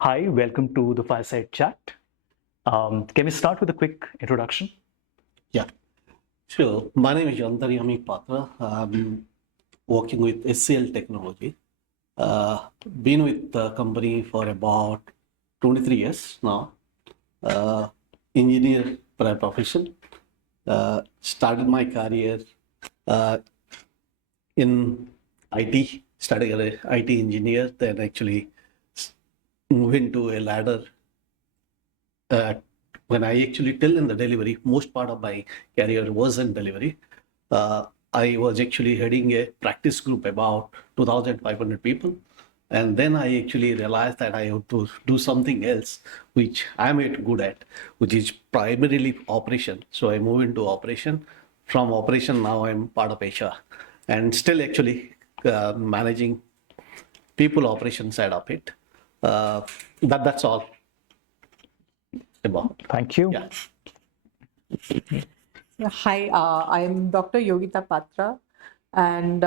Hi, welcome to the Fireside Chat. Can we start with a quick introduction? Yeah, sure. My name is Antaryami Patra. I'm working with HCL technology. Been with the company for about 23 years now. Uh, Engineer by profession. Started my career uh, in IT. Started as an IT engineer, then actually moved into a ladder uh, when I actually tell in the delivery, most part of my career was in delivery. I was actually heading a practice group about 2,500 people. And then I actually realized that I have to do something else, which I'm good at, which is primarily operation. So I moved into operation. From operation, now I'm part of HR and still actually managing people operation side of it. Uh, that's all about. Thank you. Yeah. Hi, I'm Dr. Yogita Patra, and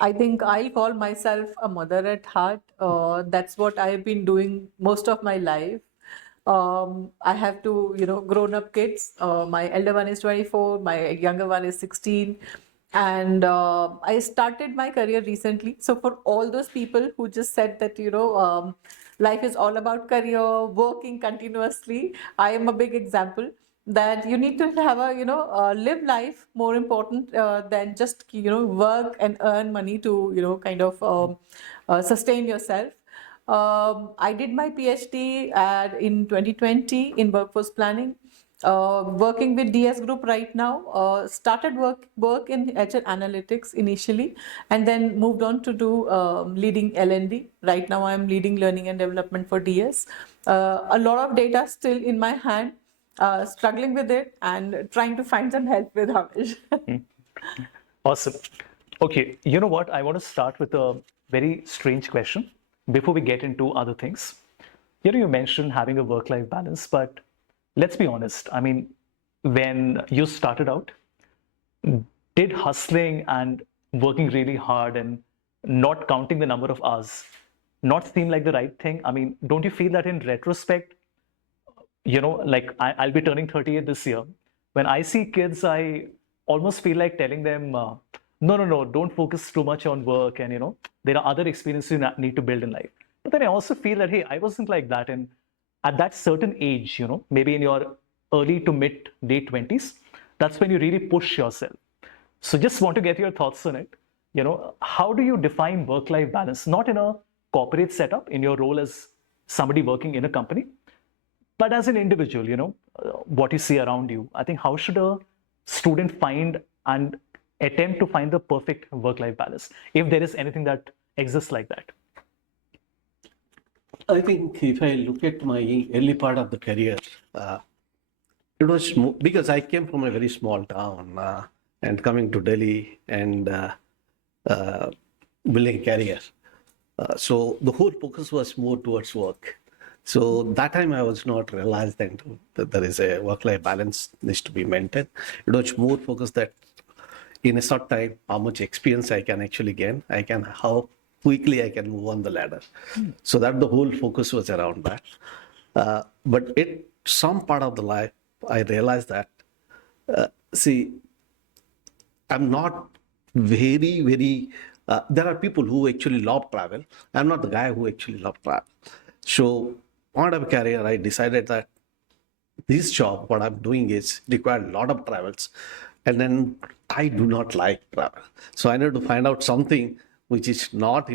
I think I'll call myself a mother at heart. That's what I've been doing most of my life. I have two, grown-up kids. My elder one is 24, my younger one is 16, and I started my career recently. So for all those people who just said that, life is all about career, working continuously, I am a big example that you need to have a live life more important than just work and earn money to kind of sustain yourself. I did my PhD in 2020 in workforce planning. Working with DS Group right now. Started work in HR analytics initially, and then moved on to do leading L&D. Right now, I'm leading learning and development for DS. A lot of data still in my hand, struggling with it and trying to find some help with Hamish. Awesome. Okay, you know what? I want to start with a very strange question before we get into other things. You mentioned having a work-life balance, but let's be honest. I mean, when you started out, did hustling and working really hard and not counting the number of hours not seem like the right thing? I mean, don't you feel that in retrospect, like I'll be turning 38 this year. When I see kids, I almost feel like telling them, no, don't focus too much on work. And, there are other experiences you need to build in life. But then I also feel that, hey, I wasn't like that. And at that certain age, maybe in your early to mid late 20s, that's when you really push yourself. So just want to get your thoughts on it. How do you define work-life balance? Not in a corporate setup, in your role as somebody working in a company, but as an individual, what you see around you. I think how should a student find and attempt to find the perfect work-life balance, if there is anything that exists like that? I think if I look at my early part of the career, it was because I came from a very small town and coming to Delhi and uh, building a career. So the whole focus was more towards work. So that time I was not realized that there is a work-life balance needs to be maintained. It was more focused that in a short time, how much experience I can actually gain, how quickly I can move on the ladder. So that the whole focus was around that. But it some part of the life, I realized that, see, I'm not very. There are people who actually love travel. I'm not the guy who actually love travel. So, part of career, I decided that this job, what I'm doing is require a lot of travels, and then I do not like travel. So I need to find out something which is not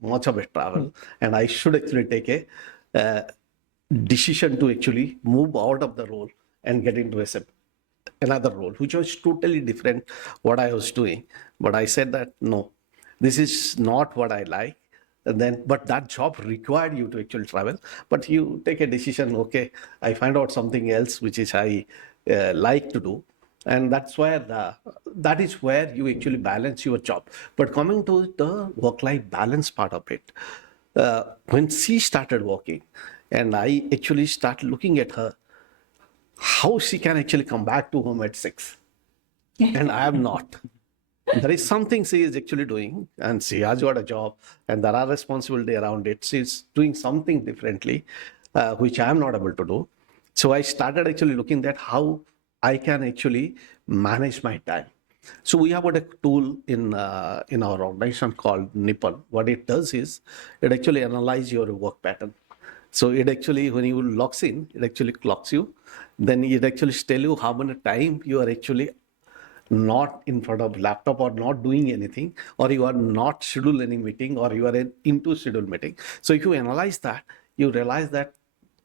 much of a travel, and I should actually take a uh, decision to actually move out of the role and get into another role, which was totally different what I was doing. But I said that no, this is not what I like. And then, but that job required you to actually travel. But you take a decision. Okay, I find out something else which is I like to do, and that is where you actually balance your job. But coming to the work-life balance part of it, when she started working, and I actually started looking at her, how she can actually come back to home at 6, and I am not. There is something she is actually doing, and she has got a job, and there are responsibility around it. She's doing something differently, which I am not able to do. So I started actually looking at how I can actually manage my time. So we have got a tool in our organization called Nipple. What it does is it actually analyzes your work pattern. So it actually, when you logs in, it actually clocks you. Then it actually tell you how many time you are actually not in front of laptop or not doing anything, or you are not scheduled any meeting, or you are into scheduled meeting. So if you analyze that, you realize that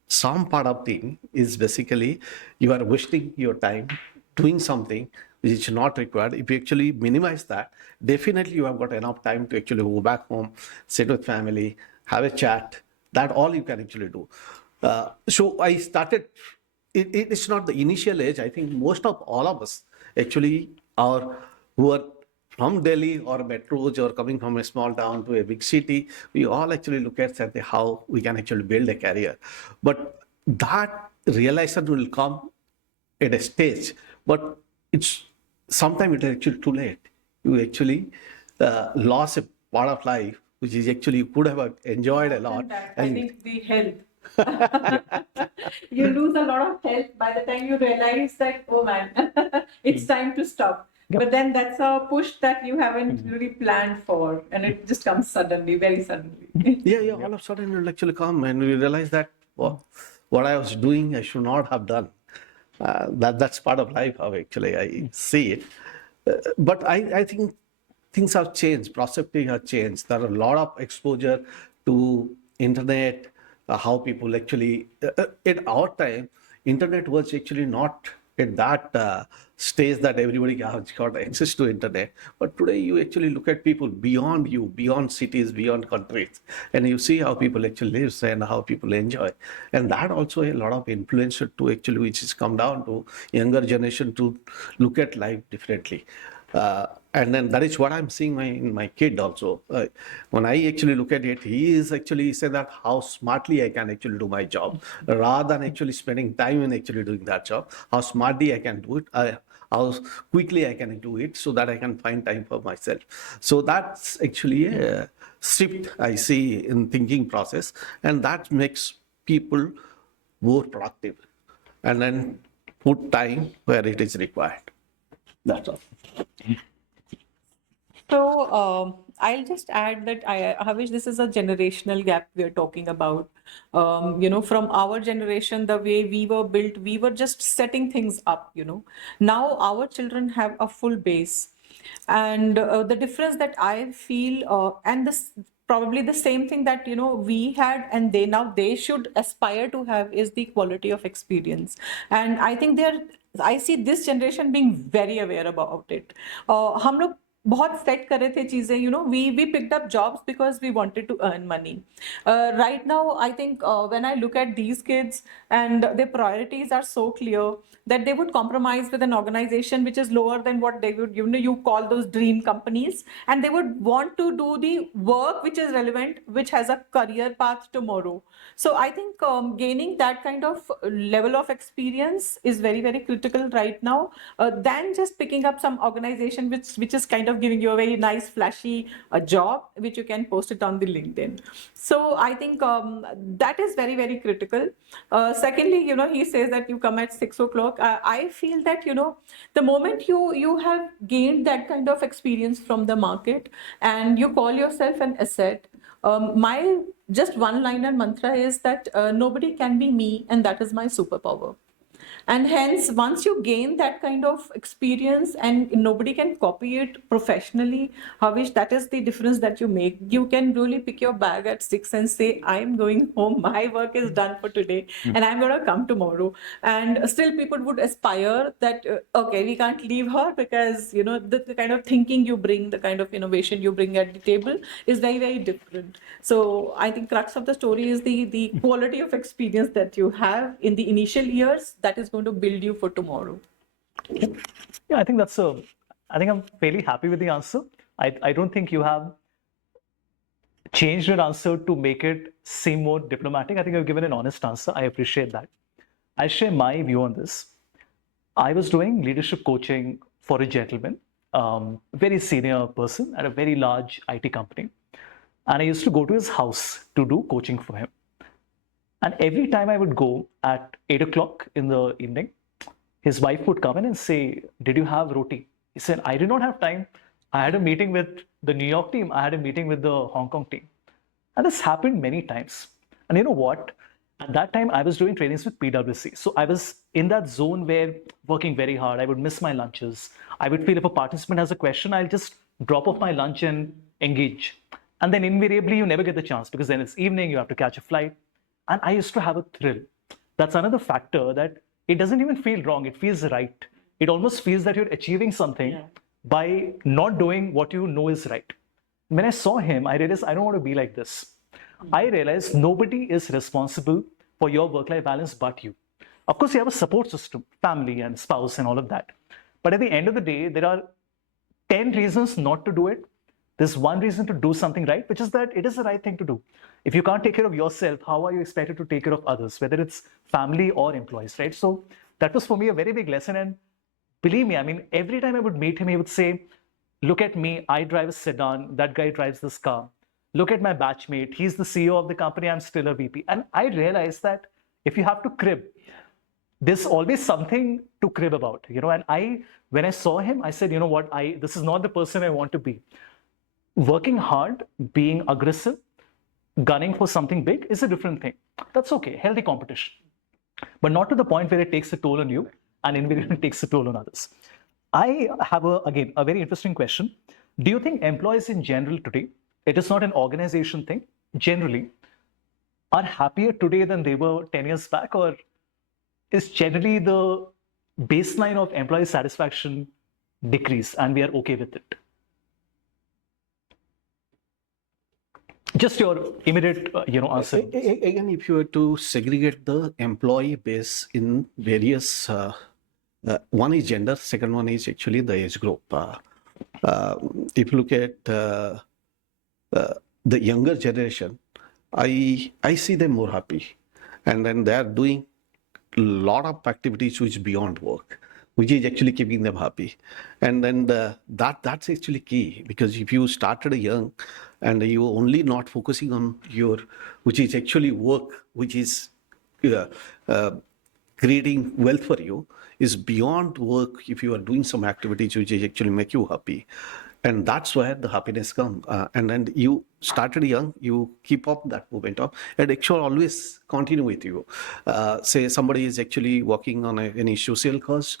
some part of thing is basically you are wasting your time doing something which is not required. If you actually minimize that, definitely you have got enough time to actually go back home, sit with family, have a chat. That all you can actually do. So I started, it's not the initial age. I think most of all of us actually are who are from Delhi or metros or coming from a small town to a big city, we all actually look at how we can actually build a career. But that realization will come at a stage, but it's sometimes it's actually too late. You actually lost a part of life, which is actually you could have enjoyed a lot. That, I And think the health. You lose a lot of health by the time you realize that, oh man, it's time to stop. Yep. But then that's a push that you haven't really planned for, and it just comes suddenly, very suddenly. yeah, all of a sudden you'll actually come and we realize that what I was doing, I should not have done. That's part of life, how actually I see it. But I think things have changed, perspective has changed. There are a lot of exposure to internet, how people actually, at our time, internet was actually not at that stage that everybody has got access to internet. But today you actually look at people beyond you, beyond cities, beyond countries, and you see how people actually live and how people enjoy. And that also a lot of influence to actually, which has come down to younger generation to look at life differently. And then that is what I'm seeing in my kid also. When I actually look at it, he is actually say that how smartly I can actually do my job, rather than actually spending time in actually doing that job. How smartly I can do it, how quickly I can do it, so that I can find time for myself. So that's actually a shift I see in thinking process, and that makes people more productive, and then put time where it is required. That's all. So I'll just add that I wish this is a generational gap we're talking about. From our generation, the way we were built, we were just setting things up. Now our children have a full base, and the difference that I feel, and this probably the same thing that we had, and they should aspire to have, is the quality of experience. And I think I see this generation being very aware about it. हम लोग बहुत set कर रहे थे चीजें, we picked up jobs because we wanted to earn money. Right now I think when I look at these kids, and their priorities are so clear that they would compromise with an organization which is lower than what they would, you call those dream companies, and they would want to do the work which is relevant, which has a career path tomorrow. So I think gaining that kind of level of experience is very, very critical right now, than just picking up some organization which is kind of giving you a very nice flashy job which you can post it on the LinkedIn. So I think that is very, very critical. Secondly, he says that you come at 6 o'clock. I feel that the moment you have gained that kind of experience from the market and you call yourself an asset, my just one-liner mantra is that nobody can be me, and that is my superpower. And hence, once you gain that kind of experience and nobody can copy it professionally, Havish, that is the difference that you make. You can really pick your bag at 6 and say, I'm going home, my work is done for today, and I'm going to come tomorrow. And still people would aspire that, okay, we can't leave her because, the kind of thinking you bring, the kind of innovation you bring at the table is very, very different. So I think crux of the story is the quality of experience that you have in the initial years that is going to build you for tomorrow. Yeah, I think I'm fairly happy with the answer. I don't think you have changed your answer to make it seem more diplomatic. I think you've given an honest answer. I appreciate that. I share my view on this. I was doing leadership coaching for a gentleman very senior person at a very large IT company. And I used to go to his house to do coaching for him. And every time I would go at 8 o'clock in the evening, his wife would come in and say, "Did you have roti?" He said, "I did not have time. I had a meeting with the New York team. I had a meeting with the Hong Kong team." And this happened many times. And you know what? At that time, I was doing trainings with PwC. So I was in that zone where working very hard. I would miss my lunches. I would feel if a participant has a question, I'll just drop off my lunch and engage. And then invariably, you never get the chance because then it's evening, you have to catch a flight. And I used to have a thrill. That's another factor that it doesn't even feel wrong. It feels right. It almost feels that you're achieving something by not doing what you know is right. When I saw him, I realized I don't want to be like this. I realized nobody is responsible for your work-life balance but you. Of course, you have a support system, family and spouse and all of that. But at the end of the day, there are 10 reasons not to do it. There's one reason to do something right, which is that it is the right thing to do. If you can't take care of yourself, how are you expected to take care of others, whether it's family or employees, right? So that was for me a very big lesson. And believe me, I mean, every time I would meet him, he would say, "Look at me, I drive a sedan, that guy drives this car. Look at my batchmate, he's the CEO of the company, I'm still a VP." And I realized that if you have to crib, there's always something to crib about, you know. And when I saw him, I said, you know what, this is not the person I want to be. Working hard, being aggressive, gunning for something big is a different thing. That's okay, healthy competition. But not to the point where it takes a toll on you and invariably takes a toll on others. I have, again, a very interesting question. Do you think employees in general today, it is not an organization thing, generally, are happier today than they were 10 years back? Or is generally the baseline of employee satisfaction decreased and we are okay with it? Just your immediate, answer. Again, if you were to segregate the employee base in various, one is gender, second one is actually the age group. If you look at the younger generation, I see them more happy, and then they are doing a lot of activities which is beyond work, which is actually keeping them happy. And then that's actually key, because if you started young and you only not focusing on which is actually work, which is creating wealth for you, is beyond work. If you are doing some activities which is actually make you happy, and that's where the happiness comes. And then you started young, you keep up that momentum, and it should always continue with you. Say somebody is actually working on any social cause,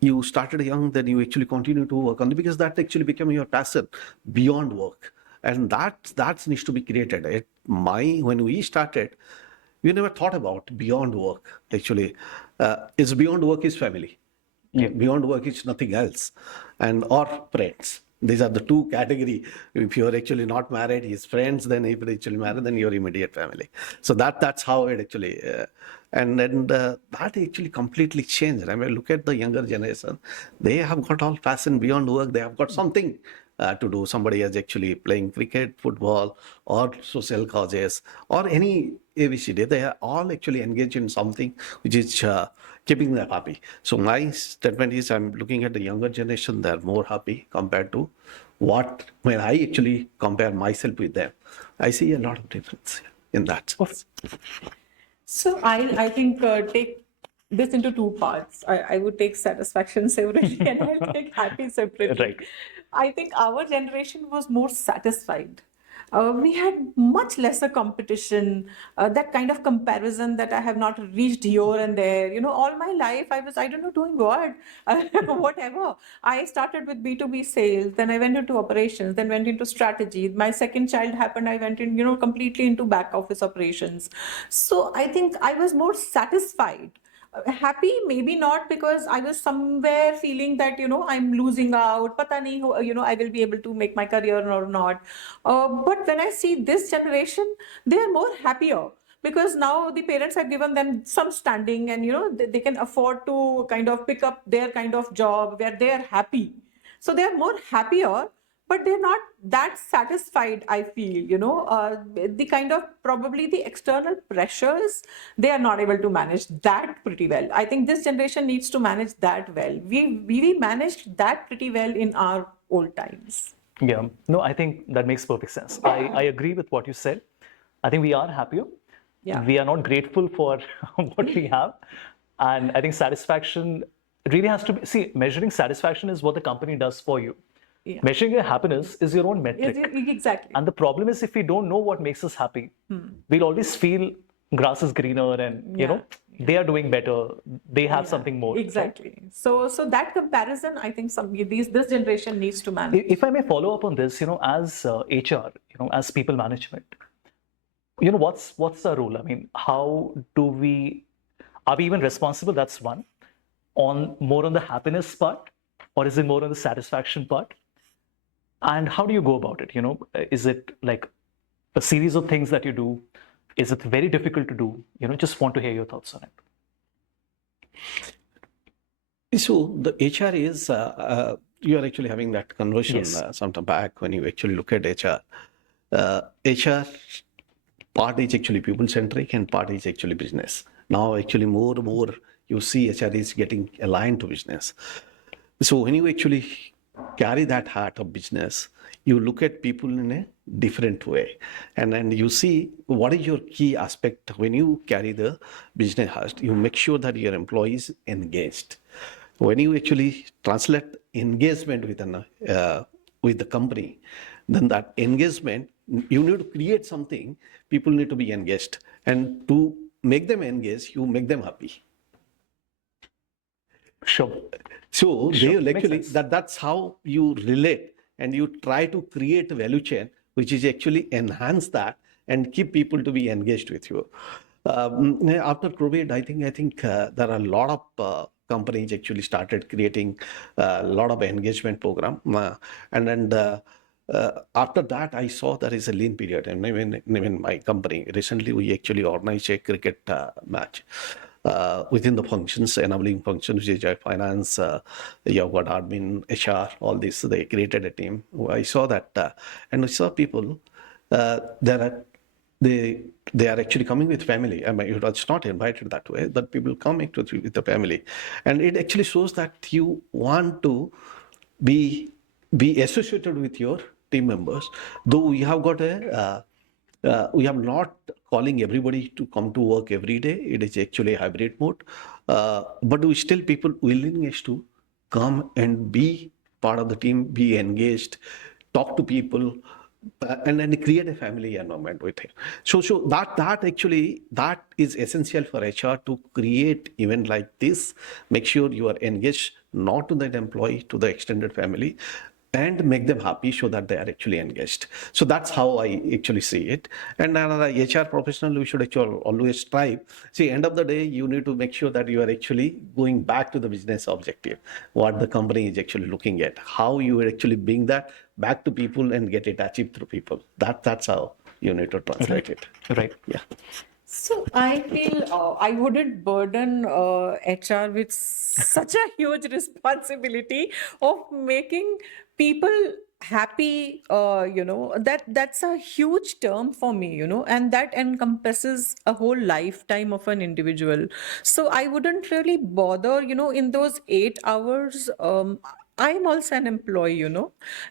you started young, then you actually continue to work on it, because that actually became your passion beyond work. And that needs to be created. When we started, we never thought about beyond work. Actually, it's beyond work is family. Yeah. Beyond work is nothing else, or friends. These are the two categories. If you're actually not married, his friends. Then if you're actually married, then your immediate family. So that's how it actually. And then that actually completely changed. I mean, look at the younger generation. They have got all passion beyond work. They have got something to do. Somebody is actually playing cricket, football, or social causes, or any ABCD. They are all actually engaged in something which is keeping them happy. So my statement is, I'm looking at the younger generation, they're more happy compared to when I actually compare myself with them. I see a lot of difference in that. So I think take this into two parts. I would take satisfaction separately and I'll take happy separately. Right. I think our generation was more satisfied. We had much lesser competition, that kind of comparison that I have not reached here and there. You know, all my life I don't know, doing what, whatever. I started with B2B sales, then I went into operations, then went into strategy. My second child happened, I went in, completely into back office operations. So I think I was more satisfied. Happy, maybe not, because I was somewhere feeling that I'm losing out, pata nahi ho, I will be able to make my career or not. But when I see this generation, they are more happier, because now the parents have given them some standing, and they can afford to kind of pick up their kind of job where they are happy. So they are more happier. but they're not that satisfied, I feel, the kind of probably the external pressures, they are not able to manage that pretty well. I think this generation needs to manage that well. We managed that pretty well in our old times. Yeah, no, I think that makes perfect sense. I agree with what you said. I think we are happier. Yeah. We are not grateful for what we have. And I think satisfaction really has to be, see, measuring satisfaction is what the company does for you. Yeah. Measuring your happiness is your own metric. Exactly. And the problem is if we don't know what makes us happy, we'll always feel grass is greener and, they are doing better. They have something more. Exactly. Right? So that comparison, I think this generation needs to manage. If I may follow up on this, as HR, as people management, what's our role? I mean, how do are we even responsible? That's one. More on the happiness part, or is it more on the satisfaction part? And how do you go about it? Is it like a series of things that you do? Is it very difficult to do? Just want to hear your thoughts on it. So the HR is, you are actually having that conversion some time back when you actually look at HR. HR part is actually people-centric and part is actually business. Now actually more and more you see HR is getting aligned to business. So when you actually carry that hat of business, you look at people in a different way. And then you see what is your key aspect when you carry the business hat. You make sure that your employees engaged. When you actually translate engagement with the company, then that engagement, you need to create something, people need to be engaged. And to make them engaged, you make them happy. Sure. So they actually, that's how you relate and you try to create a value chain, which is actually enhance that and keep people to be engaged with you. After COVID, I think there are a lot of companies actually started creating a lot of engagement program. And then after that, I saw there is a lean period. And even my company, recently we actually organized a cricket match. Within the functions, enabling functions, which is finance, you've got admin, HR, all this, they created a team. I saw that, and I saw people, they are actually coming with family. I mean, it's not invited that way, but people coming with the family. And it actually shows that you want to be associated with your team members, though we have got we are not calling everybody to come to work every day. It is actually a hybrid mode. But we still people willingness to come and be part of the team, be engaged, talk to people, and then create a family environment with it. So that actually, that is essential for HR to create event like this. Make sure you are engaged, not to that employee, to the extended family, and make them happy so that they are actually engaged. So that's how I actually see it. And another HR professional, we should actually always strive. See, end of the day, you need to make sure that you are actually going back to the business objective, what the company is actually looking at, how you are actually bring that back to people and get it achieved through people. That's how you need to translate it. Right. Yeah. So I feel I wouldn't burden HR with such a huge responsibility of making people happy. That's a huge term for me, and that encompasses a whole lifetime of an individual. So I wouldn't really bother, in those 8 hours. I'm also an employee,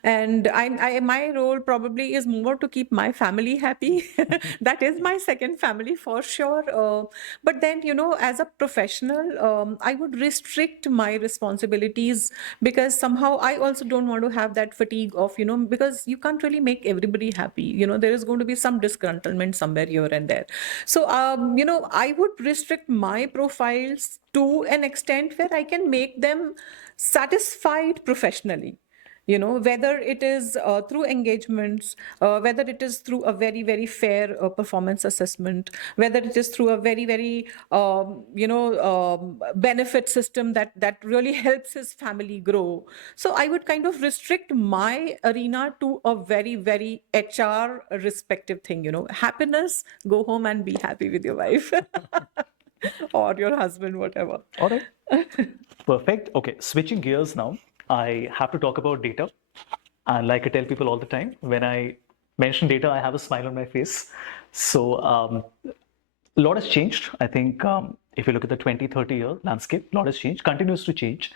and my role probably is more to keep my family happy. That is my second family for sure. But then, as a professional, I would restrict my responsibilities because somehow I also don't want to have that fatigue of, because you can't really make everybody happy. There is going to be some disgruntlement somewhere here and there. So, I would restrict my profiles to an extent where I can make them satisfied professionally, whether it is through engagements, whether it is through a very, very fair performance assessment, whether it is through a very, very, benefit system that really helps his family grow. So I would kind of restrict my arena to a very, very HR respective thing, happiness, go home and be happy with your wife. Or your husband, whatever. All right. Perfect. Okay, switching gears now. I have to talk about data. And like I tell people all the time, when I mention data, I have a smile on my face. So a lot has changed. I think if you look at the 20, 30-year landscape, a lot has changed, continues to change.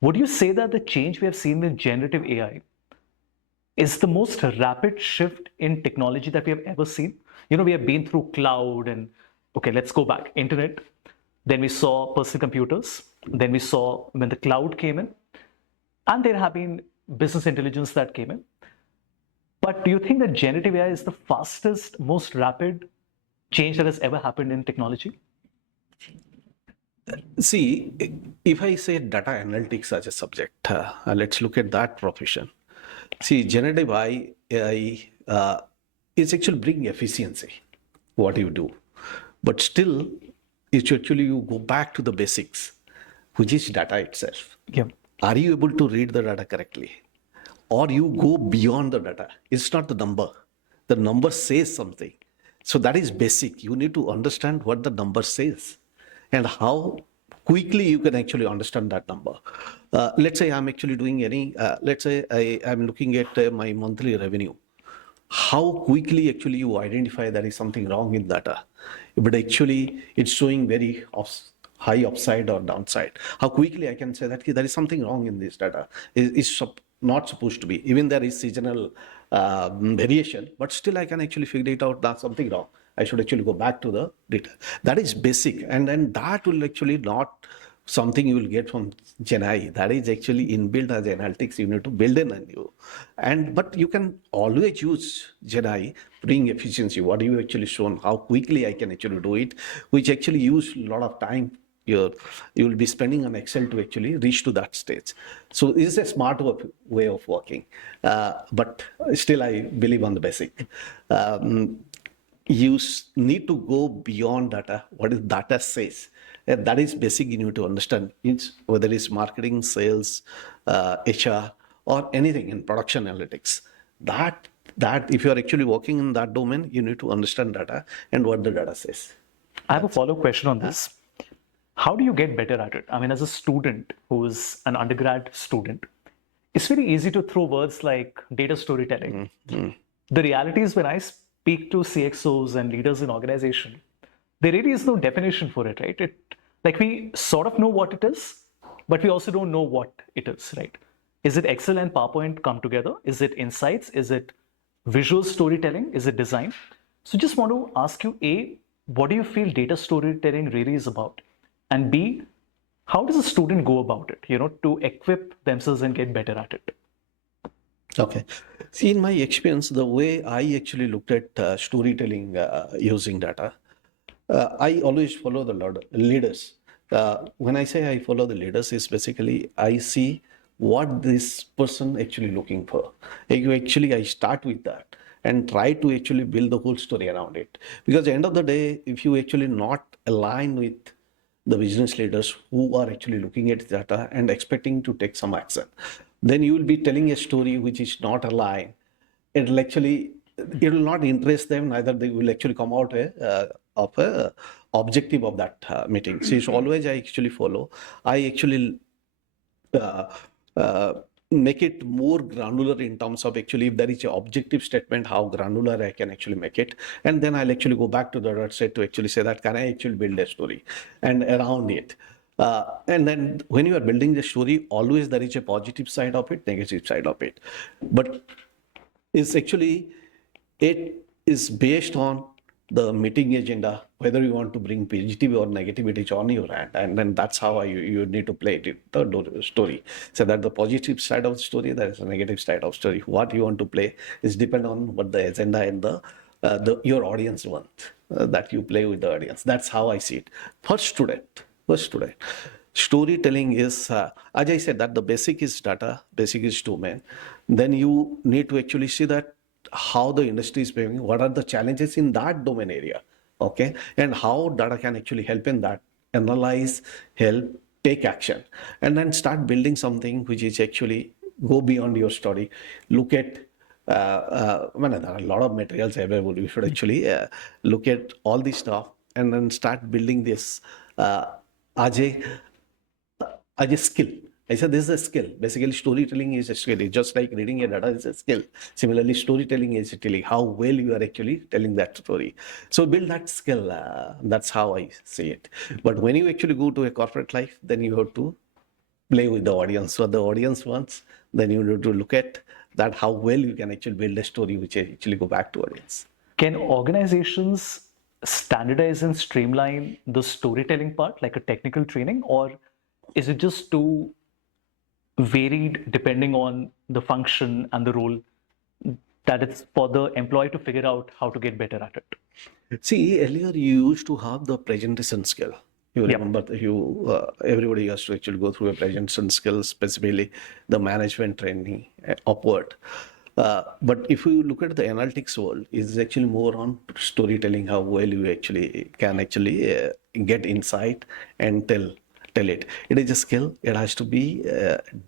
Would you say that the change we have seen with generative AI is the most rapid shift in technology that we have ever seen? We have been through cloud and, okay, let's go back, internet. Then we saw personal computers. Then we saw when the cloud came in. And there have been business intelligence that came in. But do you think that generative AI is the fastest, most rapid change that has ever happened in technology? See, if I say data analytics as a subject, let's look at that profession. See, generative AI is actually bringing efficiency, what you do. But still, it's actually you go back to the basics, which is data itself. Yeah. Are you able to read the data correctly? Or you go beyond the data? It's not the number. The number says something. So that is basic. You need to understand what the number says and how quickly you can actually understand that number. Let's say I'm actually doing let's say I'm looking at my monthly revenue. How quickly actually you identify there is something wrong in data, but actually it's showing very high upside or downside. How quickly I can say that there is something wrong in this data. It's not supposed to be. Even there is seasonal variation, but still I can actually figure it out that something wrong. I should actually go back to the data. That is basic, and then that will actually not something you will get from Gen AI. That is actually inbuilt as analytics. You need to build in and you, but you can always use Gen AI, bring efficiency. What you actually shown, how quickly I can actually do it, which actually use a lot of time. You will be spending on Excel to actually reach to that stage. So this is a smart way of working, but still I believe on the basic. You need to go beyond data. What is data says? That is basic. You need to understand. It's whether it's marketing, sales, HR, or anything in production analytics. That if you are actually working in that domain, you need to understand data and what the data says. I have a follow-up question on this. How do you get better at it? I mean, as a student who's an undergrad student, it's very easy to throw words like data storytelling. The reality is when I speak to CXOs and leaders in organization, there really is no definition for it, right? Like we sort of know what it is, but we also don't know what it is, right? Is it Excel and PowerPoint come together? Is it insights? Is it visual storytelling? Is it design? So just want to ask you, A, what do you feel data storytelling really is about? And B, how does a student go about it, to equip themselves and get better at it? Okay. See, in my experience, the way I actually looked at storytelling using data, I always follow the leaders. When I say I follow the leaders, is basically I see what this person actually looking for. I start with that and try to actually build the whole story around it. Because at the end of the day, if you actually not align with the business leaders who are actually looking at data and expecting to take some action, then you will be telling a story which is not aligned. It will not interest them, neither they will actually come out of a objective of that meeting. So it's always I actually follow. I actually make it more granular in terms of actually if there is an objective statement, how granular I can actually make it. And then I'll actually go back to the data set to actually say that, can I actually build a story and around it? And then when you are building the story, always there is a positive side of it, negative side of it. But it's actually, it is based on the meeting agenda, whether you want to bring positive or negativity is on your hand. And then that's how you need to play it, the story. So that the positive side of the story, there is a negative side of story. What you want to play is depend on what the agenda and your audience want, that you play with the audience. That's how I see it. First student, storytelling is, as I said, that the basic is data, basic is domain. Then you need to actually see that how the industry is behaving, what are the challenges in that domain area, okay, and how data can actually help in that, analyze, help, take action, and then start building something which is actually go beyond your story. Look at there are a lot of materials available. You should actually look at all this stuff and then start building this as a skill. I said, this is a skill. Basically, storytelling is a skill. It's just like reading a data is a skill. Similarly, storytelling is telling how well you are actually telling that story. So build that skill. That's how I see it. But when you actually go to a corporate life, then you have to play with the audience. What the audience wants, then you need to look at that how well you can actually build a story which actually go back to audience. Can organizations standardize and streamline the storytelling part, like a technical training, or is it just too varied depending on the function and the role that it's for the employee to figure out how to get better at it? See, earlier you used to have the presentation skill. You Yep. remember everybody has to actually go through a presentation skill, specifically the management training upward. But if you look at the analytics world, it's actually more on storytelling, how well you actually can actually get insight and tell it. It is a skill. It has to be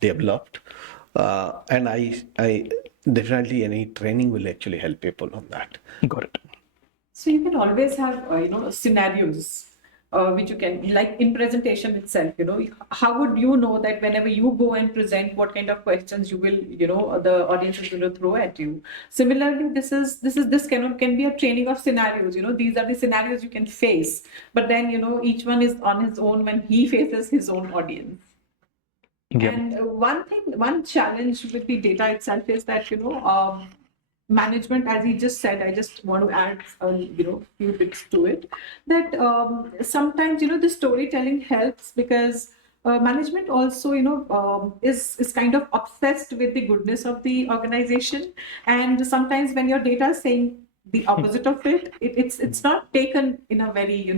developed, and I definitely any training will actually help people on that. Got it. So you can always have, scenarios, which you can, like in presentation itself, how would you know that whenever you go and present, what kind of questions you will, the audience is going to throw at you. Similarly, this can be a training of scenarios. These are the scenarios you can face, but then, each one is on his own when he faces his own audience. Yep. And one challenge with the data itself is that, management, as he just said, I just want to add, few bits to it, that sometimes, the storytelling helps because management also, is kind of obsessed with the goodness of the organization. And sometimes when your data is saying the opposite of it, it's not taken in a very,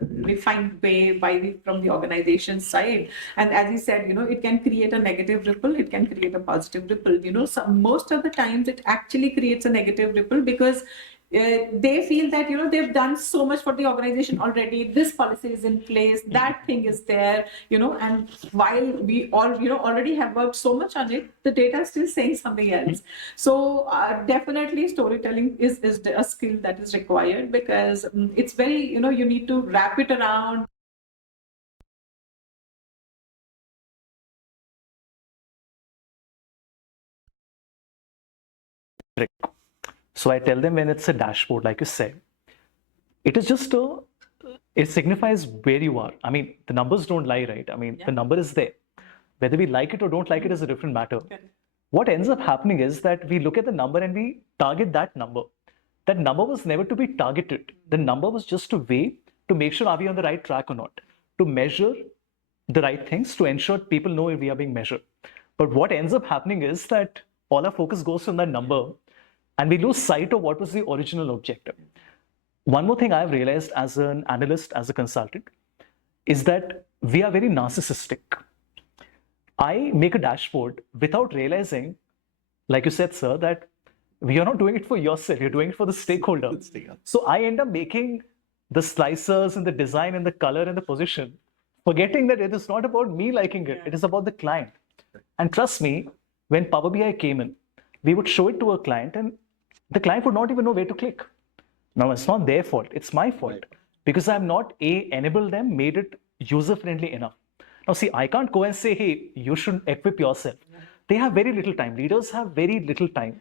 refined way from the organization side. And as he said, it can create a negative ripple, it can create a positive ripple. So most of the times it actually creates a negative ripple because they feel that they've done so much for the organization already. This policy is in place, that thing is there, and while we all already have worked so much on it, the data is still saying something else. So definitely storytelling is a skill that is required because it's very, you need to wrap it around. So I tell them when it's a dashboard, like you said, it is just it signifies where you are. I mean, the numbers don't lie, right? I mean, the number is there. Whether we like it or don't like it is a different matter. What ends up happening is that we look at the number and we target that number. That number was never to be targeted. The number was just a way to make sure are we on the right track or not, to measure the right things, to ensure people know if we are being measured. But what ends up happening is that all our focus goes on that number and we lose sight of what was the original objective. One more thing I've realized as an analyst, as a consultant, is that we are very narcissistic. I make a dashboard without realizing, like you said, sir, that you're not doing it for yourself, you're doing it for the stakeholder. So I end up making the slicers and the design and the color and the position, forgetting that it is not about me liking it, it is about the client. And trust me, when Power BI came in, we would show it to a client and the client would not even know where to click. Now, it's not their fault, it's my fault because I'm not enabled them, made it user-friendly enough. Now, see, I can't go and say, hey, you should equip yourself. They have very little time. Leaders have very little time.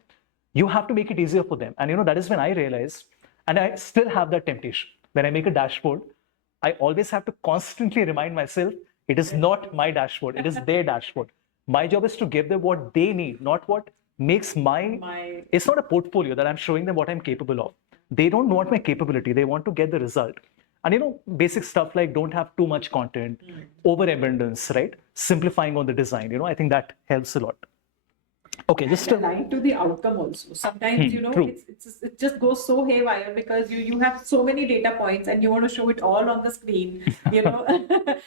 You have to make it easier for them. And that is when I realized, and I still have that temptation. When I make a dashboard, I always have to constantly remind myself, it is not my dashboard, it is their dashboard. My job is to give them what they need, not what makes it's not a portfolio that I'm showing them what I'm capable of. They don't want my capability, they want to get the result. And basic stuff like don't have too much content, overabundance, right? Simplifying on the design, I think that helps a lot. Okay, just aligned to the outcome also. Sometimes, it just goes so haywire because you have so many data points and you want to show it all on the screen,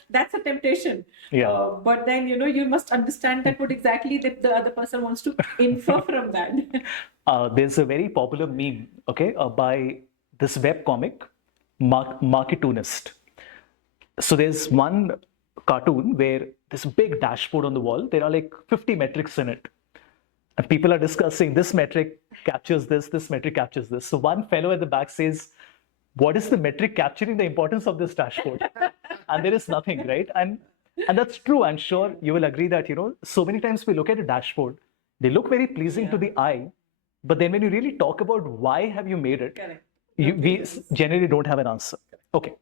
that's a temptation. Yeah. But then, you must understand that what exactly the other person wants to infer from that. There's a very popular meme, okay, by this web comic, Marketunist. So there's one cartoon where this big dashboard on the wall, there are like 50 metrics in it. And people are discussing this metric captures this metric captures this. So one fellow at the back says, what is the metric capturing the importance of this dashboard? And there is nothing, right? And And that's true. I'm sure you will agree that, so many times we look at a dashboard, they look very pleasing to the eye, but then when you really talk about why have you made it, Correct. we generally don't have an answer. Okay.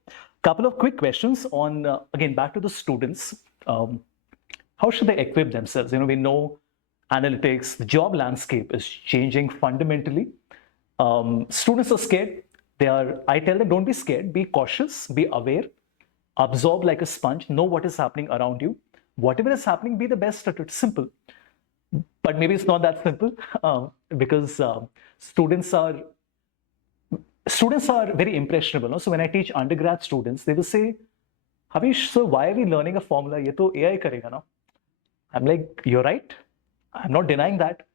Couple of quick questions on, again, back to the students. How should they equip themselves? We know analytics, the job landscape is changing fundamentally. Students are scared. I tell them, don't be scared, be cautious, be aware, absorb like a sponge, know what is happening around you. Whatever is happening, be the best at it. Simple. But maybe it's not that simple because students are very impressionable. No? So when I teach undergrad students, they will say, Havish, so why are we learning a formula? Ye to AI karega na. I'm like, you're right. I'm not denying that.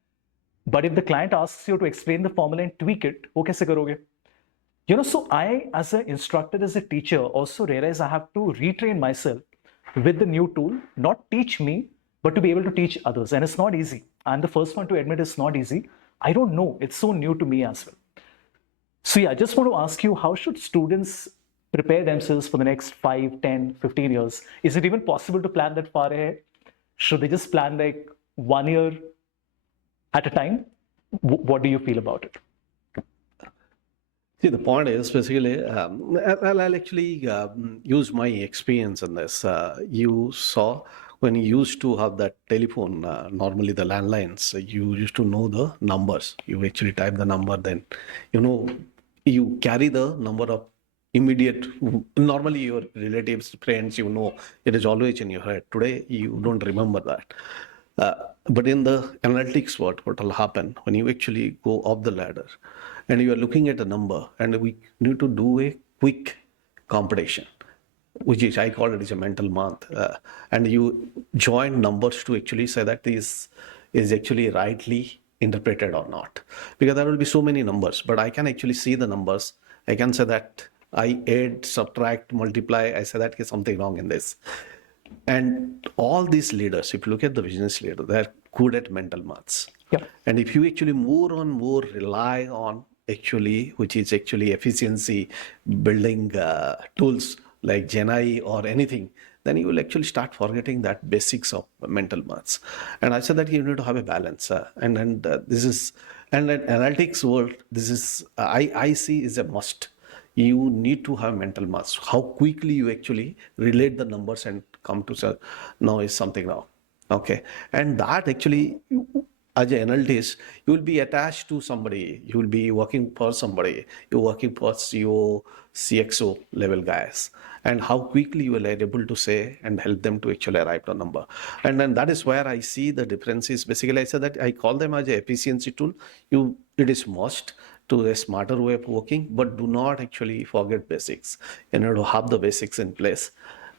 But if the client asks you to explain the formula and tweak it, wo kaise karoge? So I, as an instructor, as a teacher, also realize I have to retrain myself with the new tool, not teach me, but to be able to teach others. And it's not easy. I'm the first one to admit it's not easy. I don't know. It's so new to me as well. So yeah, I just want to ask you, how should students prepare themselves for the next 5, 10, 15 years? Is it even possible to plan that far ahead? Should they just plan like 1 year at a time? What do you feel about it? See, the point is basically, I'll actually use my experience in this. You saw when you used to have that telephone, normally the landlines, you used to know the numbers. You actually type the number, then, you carry the number of immediate, normally your relatives, friends, it is always in your head. Today, you don't remember that. But in the analytics world, what will happen when you actually go up the ladder and you are looking at a number and we need to do a quick computation, which is, I call it as a mental math. And you join numbers to actually say that this is actually rightly interpreted or not. Because there will be so many numbers, but I can actually see the numbers. I can say that I add, subtract, multiply. I say that there's something wrong in this. And all these leaders, if you look at the business leader, they're good at mental maths. Yep. And if you actually more rely on actually, which is actually efficiency building tools like GenAI or anything, then you will actually start forgetting that basics of mental maths. And I said that you need to have a balance. And this is, and in analytics world, this is, I see is a must. You need to have mental maths. How quickly you actually relate the numbers and come to say, no, is something wrong. Okay. And that actually, as an analyst, you will be attached to somebody. You will be working for somebody. You're working for CEO, CXO level guys. And how quickly you will be able to say and help them to actually arrive to a number. And then that is where I see the differences. Basically, I said that I call them as an efficiency tool. It is must to a smarter way of working, but do not actually forget basics. To have the basics in place.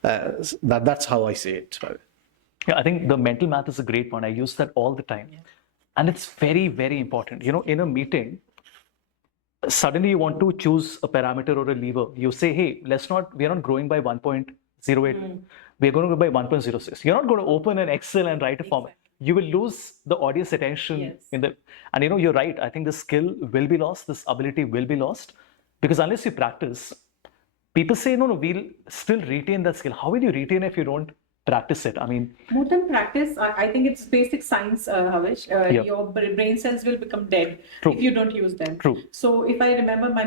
That's how I see it. Yeah, I think the mental math is a great one. I use that all the time. Yeah. And it's very, very important. In a meeting, suddenly you want to choose a parameter or a lever. You say, hey, we're not growing by 1.08. We're going to go by 1.06. You're not going to open an Excel and write a formula. You will lose the audience attention and you're right. I think the skill will be lost. This ability will be lost because unless you practice, people say, no, we'll still retain that skill. How will you retain if you don't practice it? I mean, more than practice, I think it's basic science, Havish. Your brain cells will become dead if you don't use them. True. So if I remember my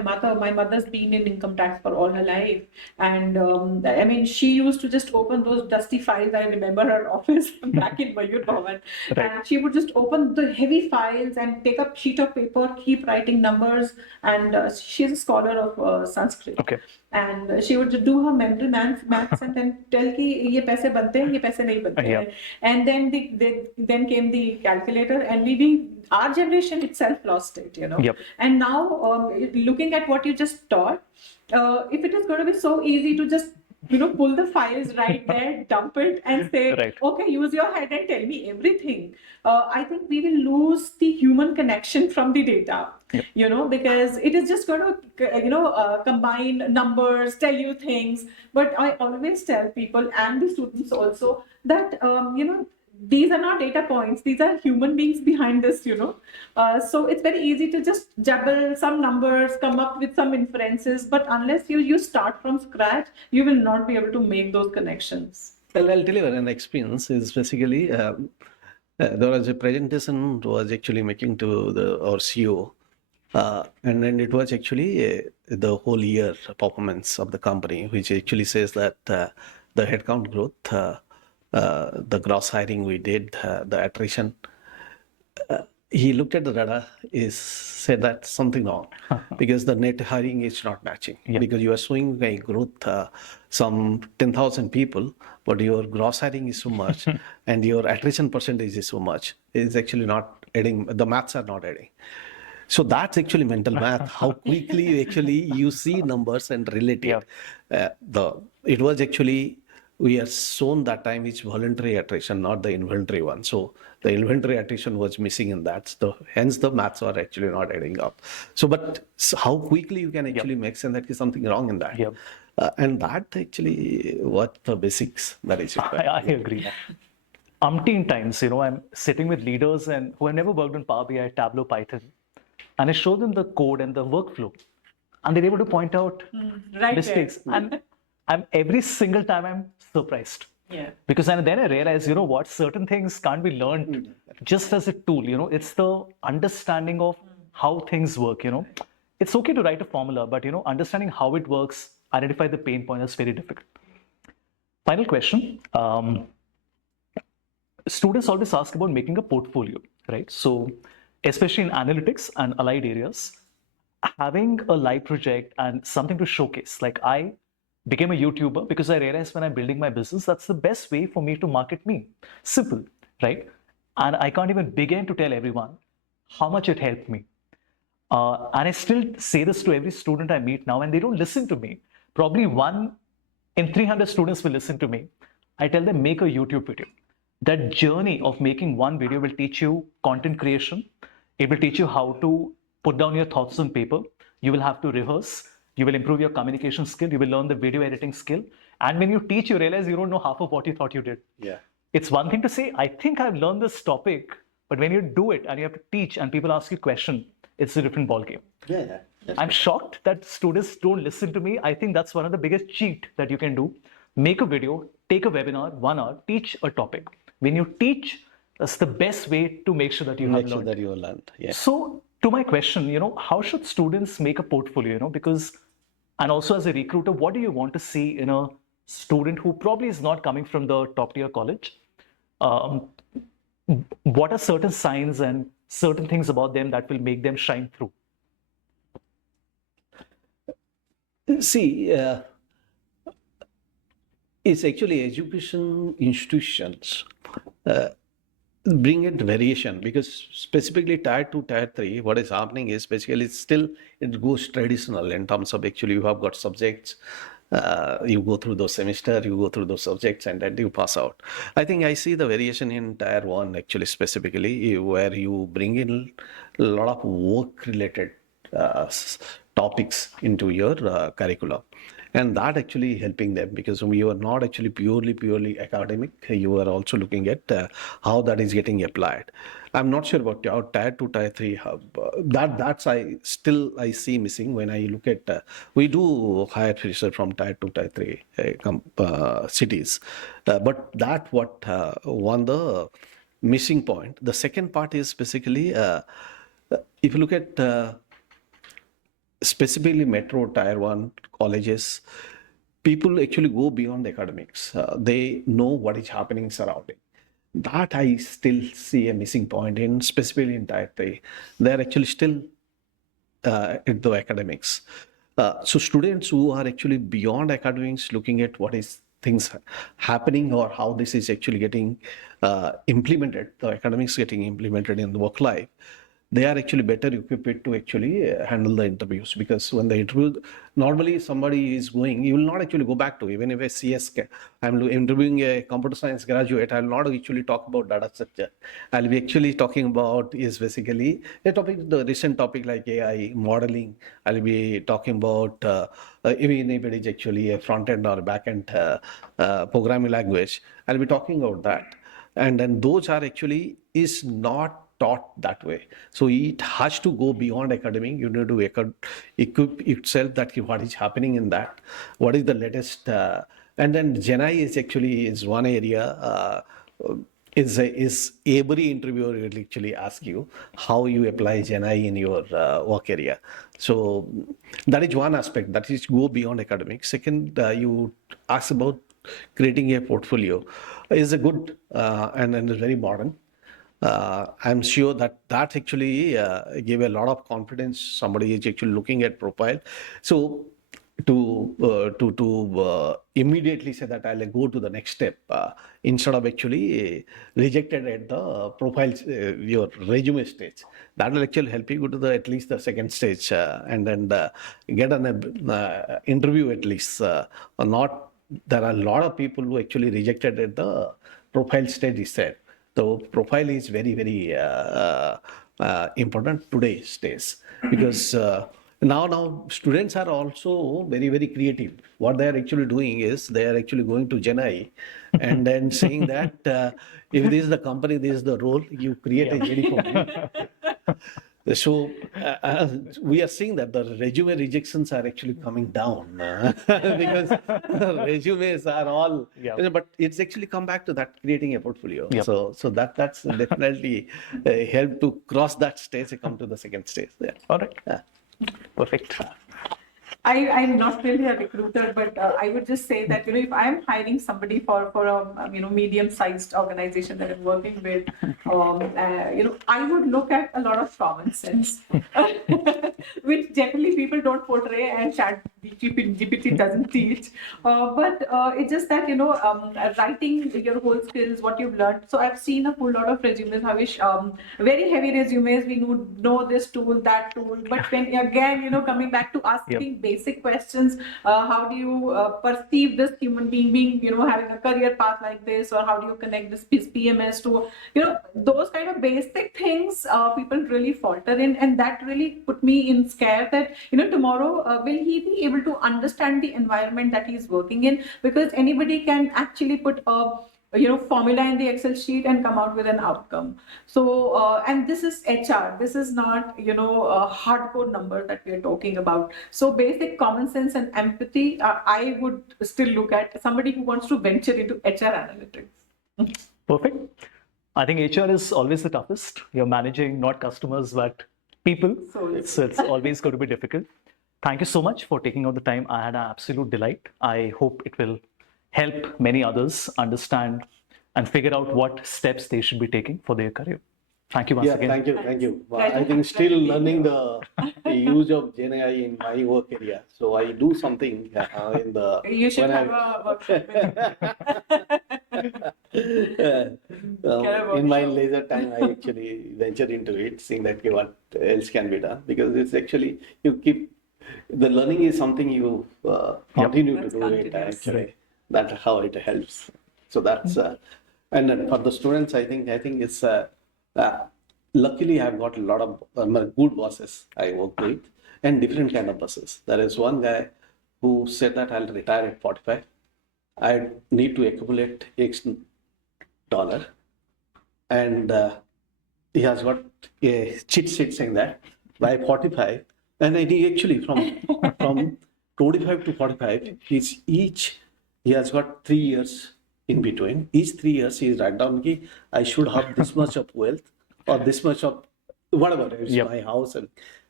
mother's been in income tax for all her life. And she used to just open those dusty files. I remember her office back in Mayur Bhavan. Right. And she would just open the heavy files and take a sheet of paper, keep writing numbers. And she's a scholar of Sanskrit. Okay. And she would do her mental maths and then tell ki ye paise bante hain, ye paise nahi bante hain. And then came the calculator, and our generation itself lost it, Yep. And now looking at what you just taught, if it is going to be so easy to just pull the files right there, dump it and say, right. Okay, use your head and tell me everything. I think we will lose the human connection from the data, because it is just going to, combine numbers, tell you things. But I always tell people and the students also that, these are not data points. These are human beings behind this, So it's very easy to just jabble some numbers, come up with some inferences. But unless you start from scratch, you will not be able to make those connections. Well, I'll tell you an experience is basically there was a presentation was actually making to our CEO, and then it was actually the whole year performance of the company, which actually says that the headcount growth, the gross hiring we did, the attrition. He looked at the data, is said that something wrong because the net hiring is not matching. Yeah. Because you are showing a growth some 10,000 people, but your gross hiring is so much and your attrition percentage is so much. It's actually not adding, the maths are not adding. So that's actually mental math. How quickly actually you see numbers and relate it. It was actually we are shown that time is voluntary attrition, not the involuntary one. So the involuntary attrition was missing in that. So hence the maths are actually not adding up. So, but how quickly you can actually make sense that is something wrong in that. And that actually what the basics that is required. I agree. Umpteen times, I'm sitting with leaders and who have never worked on Power BI, Tableau, Python, and I show them the code and the workflow, and they're able to point out mistakes. And every single time I'm surprised. Yeah. Because then I realize, what, certain things can't be learned just as a tool. It's the understanding of how things work. It's okay to write a formula, but understanding how it works, identify the pain point is very difficult. Final question. Students always ask about making a portfolio, right? So especially in analytics and allied areas, having a live project and something to showcase. Like I became a YouTuber because I realized when I'm building my business, that's the best way for me to market me. Simple, right? And I can't even begin to tell everyone how much it helped me. And I still say this to every student I meet now, and they don't listen to me. Probably 1 in 300 students will listen to me. I tell them, make a YouTube video. That journey of making one video will teach you content creation. It will teach you how to put down your thoughts on paper. You will have to rehearse. You will improve your communication skill. You will learn the video editing skill. And when you teach, you realize you don't know half of what you thought you did. Yeah. It's one thing to say, I think I've learned this topic, but when you do it and you have to teach and people ask you a question, it's a different ballgame. Yeah. I'm shocked that students don't listen to me. I think that's one of the biggest cheat that you can do. Make a video, take a webinar, 1 hour, teach a topic. When you teach, that's the best way to make sure that you have learned. Make sure that you learned. Yeah. So to my question, how should students make a portfolio? Because, and also as a recruiter, what do you want to see in a student who probably is not coming from the top tier college? What are certain signs and certain things about them that will make them shine through? See, it's actually education institutions bring it variation, because specifically tier 2, tier 3, what is happening is basically it goes traditional in terms of actually you have got subjects, you go through those semester, you go through those subjects, and then you pass out. I think I see the variation in tier 1 actually specifically, where you bring in a lot of work related topics into your curriculum. And that actually helping them, because we are not actually purely academic. You are also looking at how that is getting applied. I'm not sure about our tier 2, tier 3 hub. That's I see missing when I look at. We do hire research from tier 2, tier 3 cities, but that what one the missing point. The second part is basically if you look at. Specifically metro tier 1 colleges, people actually go beyond academics. They know what is happening surrounding. That I still see a missing point in, specifically in tier 3. They're actually still into academics. So students who are actually beyond academics, looking at what is things happening or how this is actually getting implemented, the academics getting implemented in the work life, they are actually better equipped to actually handle the interviews. Because when the interview, normally somebody is going, you will not actually go back to, even if a CS, I'm interviewing a computer science graduate, I will not actually talk about data structure. I'll be actually talking about is basically a topic, the recent topic like AI modeling. I'll be talking about even if it is actually a front end or back end programming language, I'll be talking about that. And then those are actually is not taught that way. So it has to go beyond academic. You need to equip itself that what is happening in that, what is the latest And then Gen I is one area. Is every interviewer will actually ask you how you apply Gen I in your work area. So that is one aspect that is go beyond academics. Second, you ask about creating a portfolio is a good and is very modern. I'm sure that actually gave a lot of confidence. Somebody is actually looking at profile. So to immediately say that I'll go to the next step instead of actually rejected at the profile your resume stage. That will actually help you go to the at least the second stage and then get an interview at least or not. There are a lot of people who actually rejected at the profile stage itself. So profile is very important today's days because now students are also very creative. What they are actually doing is they are actually going to Gen I and then saying that if this is the company, this is the role, you create a JD for me. So we are seeing that the resume rejections are actually coming down because resumes are all, but it's actually come back to that creating a portfolio. So that's definitely help to cross that stage and come to the second stage. Yeah. All right. Perfect. I'm not really a recruiter, but I would just say that, if I'm hiring somebody for a medium-sized organization that I'm working with, I would look at a lot of common sense, which generally people don't portray and GPT doesn't teach. But it's just that, writing your whole skills, what you've learned. So I've seen a whole lot of resumes, Havish, very heavy resumes. We know this tool, that tool, but when again, coming back to asking basic questions, how do you perceive this human being, having a career path like this, or how do you connect this PMS to, those kind of basic things people really falter in, and that really put me in scare that, tomorrow will he be able to understand the environment that he's working in, because anybody can actually put a formula in the Excel sheet and come out with an outcome. So, and this is HR. This is not, a hardcore number that we are talking about. So basic common sense and empathy, I would still look at somebody who wants to venture into HR analytics. Perfect. I think HR is always the toughest. You're managing not customers, but people. So it's always going to be difficult. Thank you so much for taking out the time. I had an absolute delight. I hope it will help many others understand and figure out what steps they should be taking for their career. Thank you once again. Thank you. I think still learning the use of Gen AI in my work area. So I do something in the. You should have a workshop. In my leisure time, I actually venture into it, seeing that what else can be done, because it's actually you keep the learning is something you continue to do it actually. That's how it helps. So that's and then for the students, I think it's luckily I've got a lot of good bosses I work with and different kind of bosses. There is one guy who said that I'll retire at 45. I need to accumulate X dollar, and he has got a cheat sheet saying that by 45, and he actually from 25 to 45, he has got 3 years in between. Each 3 years, he is write down, I should have this much of wealth or this much of whatever, it's my house.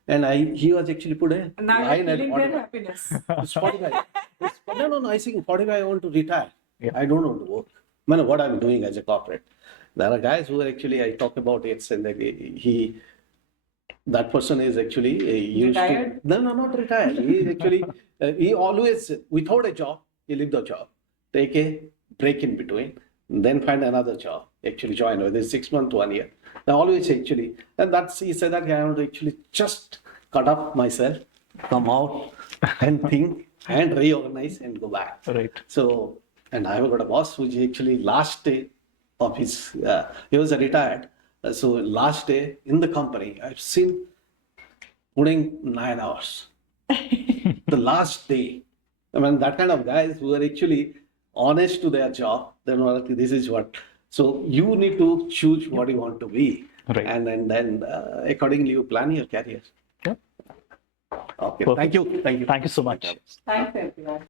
And he was actually put a line at 45. Their happiness. It's 45. No, I think 45, I want to retire. I don't want to work. What I'm doing as a corporate. There are guys who are actually, I talk about it, and that person is actually used retired? to. No, not retired. He is actually, he always, without a job, he leave the job, take a break in between, then find another job, actually join within 6 months to 1 year. I always actually, and he said that I want to actually just cut up myself, come out and think and reorganize and go back. Right. So, and I have got a boss who actually last day of his, he was retired. So last day in the company, I've seen putting 9 hours. The last day. That kind of guys who are actually honest to their job, then this is what. So you need to choose what you want to be. Right. And then accordingly you plan your career. Yeah. Okay. Perfect. Thank you. Thank you so much. Thanks, everyone.